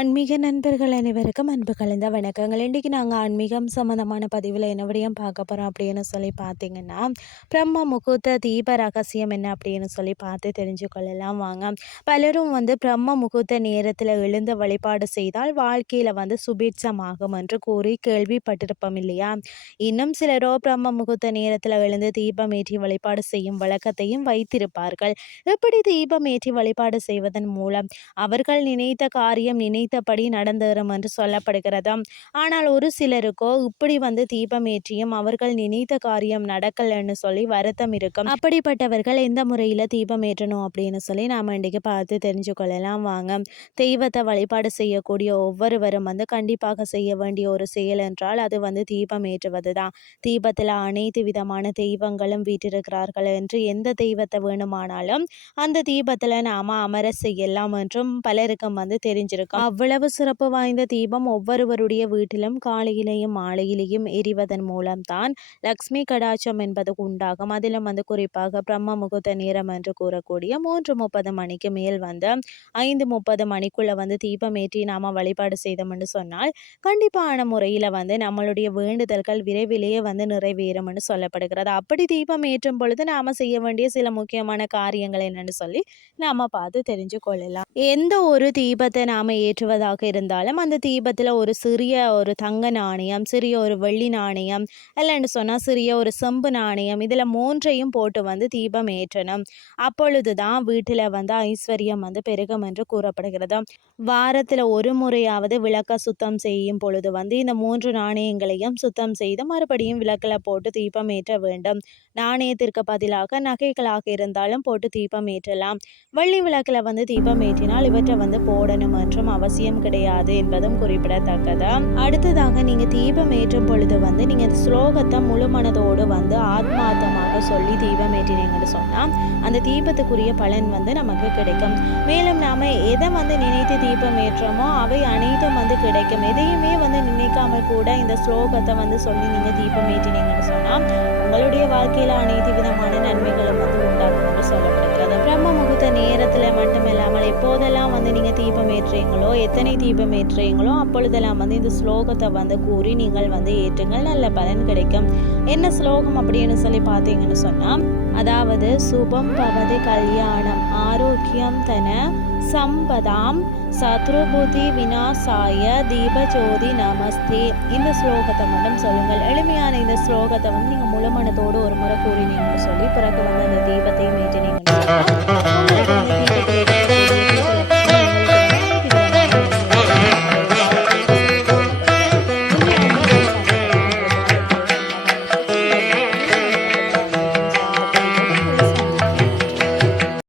ஆன்மீக நண்பர்கள் அனைவருக்கும் அன்பு கலந்த வணக்கங்கள். இன்றைக்கி நாங்கள் ஆன்மீகம் சம்மந்தமான பதிவில் என்ன விடயம் பார்க்க போகிறோம் அப்படின்னு சொல்லி பார்த்தீங்கன்னா, பிரம்ம முகூர்த்த தீப ரகசியம் என்ன அப்படின்னு சொல்லி பார்த்து தெரிஞ்சு கொள்ளலாம் வாங்க. பலரும் பிரம்ம முகூர்த்த நேரத்தில் எழுந்து வழிபாடு செய்தால் வாழ்க்கையில் சுபீட்சமாகும் என்று கூறி கேள்விப்பட்டிருப்போம் இல்லையா? இன்னும் சிலரோ பிரம்ம முகூர்த்த நேரத்தில் எழுந்து தீபம் ஏற்றி வழிபாடு செய்யும் வழக்கத்தையும் வைத்திருப்பார்கள். இப்படி தீபம் ஏற்றி வழிபாடு செய்வதன் மூலம் அவர்கள் நினைத்த காரியம் நினைத்தபடி நடந்தேறும் என்று சொல்லப்படுகிறது. ஆனால் ஒரு சிலருக்கோ இப்படி தீபம் ஏற்றியும் அவர்கள் நினைத்த காரியம் நடக்கலன்னு சொல்லி வருத்தம் இருக்கும். அப்படிப்பட்டவர்கள் எந்த முறையில் தீபம் ஏற்றணும் அப்படின்னு சொல்லி நாம் இன்றைக்கு பார்த்து தெரிஞ்சு கொள்ளலாம் வாங்க. தெய்வத்தை வழிபாடு செய்யக்கூடிய ஒவ்வொருவரும் கண்டிப்பாக செய்ய வேண்டிய ஒரு செயல் என்றால் அது தீபம் ஏற்றுவது தான். தீபத்தில் அனைத்து விதமான தெய்வங்களும் வீற்றிருக்கிறார்கள் என்று எந்த தெய்வத்தை வேணுமானாலும் அந்த தீபத்தில் நாம அமர செய்யலாம் என்றும் பலருக்கும் தெரிஞ்சிருக்கும். அவ்வளவு சிறப்பு வாய்ந்த தீபம் ஒவ்வொருவருடைய வீட்டிலும் காலையிலேயும் மாலையிலேயும் எரிவதன் மூலம் தான் லக்ஷ்மி கடாட்சம் என்பது உண்டாகும். அதிலும் குறிப்பாக பிரம்ம முகூர்த்த நேரம் என்று கூறக்கூடிய 3:30 மணிக்கு மேல் 5:30 மணிக்குள்ள தீபம் ஏற்றி நாம வழிபாடு செய்தோம் என்று சொன்னால் கண்டிப்பான முறையில் நம்மளுடைய வேண்டுதல்கள் விரைவிலேயே நிறைவேறும் என்று சொல்லப்படுகிறது. அப்படி தீபம் ஏற்றும் பொழுது நாம செய்ய வேண்டிய சில முக்கியமான காரியங்கள் என்னன்னு சொல்லி நாம பார்த்து தெரிஞ்சு கொள்ளலாம். எந்த ஒரு தீபத்தை நாம ஏற்றுவதாக இருந்தாலும் அந்த தீபத்தில் ஒரு சிறிய ஒரு தங்க நாணயம், சிறிய ஒரு வெள்ளி நாணயம், இல்லைன்னு சொன்னால் சிறிய ஒரு செம்பு நாணயம், இதில் மூன்றையும் போட்டு தீபம் ஏற்றணும். அப்பொழுது தான் வீட்டில் ஐஸ்வர்யம் பெருகும் என்று கூறப்படுகிறது. வாரத்தில் ஒரு முறையாவது விளக்க சுத்தம் செய்யும் பொழுது இந்த 3 நாணயங்களையும் சுத்தம் செய்து மறுபடியும் விளக்கில் போட்டு தீபம் ஏற்ற வேண்டும். நாணயத்திற்கு பதிலாக நகைகளாக இருந்தாலும் போட்டு தீபம் ஏற்றலாம். வெள்ளி விளக்கில் தீபம் ஏற்றினால் இவற்றை போடணும் என்றும் அவசியம் கிடையாது என்பதும் குறிப்பிடத்தக்கது. அடுத்ததாக நீங்க தீபம் ஏற்றும் பொழுது நீங்க ஸ்லோகத்தை முழு மனதோடு ஆத்மார்த்தமாக சொல்லி தீபம் ஏற்றினீங்கன்னு சொன்னா அந்த தீபத்துக்குரிய பலன் நமக்கு கிடைக்கும். மேலும் நாம எதை நினைத்து தீபம் ஏற்றோமோ அவை அனைத்தும் கிடைக்கும். எதையுமே நினைக்காம கூட இந்த ஸ்லோகத்தை சொல்லி நீங்க தீபம் ஏற்றினீங்கன்னு சொன்னா உங்களுடைய வாழ்க்கையில அனைத்து விதமான நன்மைகளும் உண்டாகும் என்று சொல்லப்படுகிறது. பிரம்ம முகூர்த்த நேரத்துல மட்டுமில்லாமல் எப்போதெல்லாம் நீங்க தீபம் ஏற்றுறீங்களோ, எத்தனை தீபம் ஏற்றுறீங்களோ அப்பொழுதெல்லாம் இந்த ஸ்லோகத்தை கூறி நீங்கள் ஏற்றுங்கள், நல்ல பலன் கிடைக்கும். என்ன ஸ்லோகம் அப்படின்னு சொல்லி பார்த்தீங்கன்னு சொன்னா, அதாவது சுபம் பவதி கல்யாணம் ஆரோக்கியம் தன சம்பதாம் சத்ருபுதி விநாசாய தீபஜோதி நமஸ்தே. இந்த ஸ்லோகத்தை மட்டும் சொல்லுங்கள். எளிமையான இந்த ஸ்லோகத்தை நீங்க முழு மனத்தோடு ஒரு முறை கூறினீங்கன்னு சொல்லி பிறகு அந்த தீபத்தையும் ஏற்றி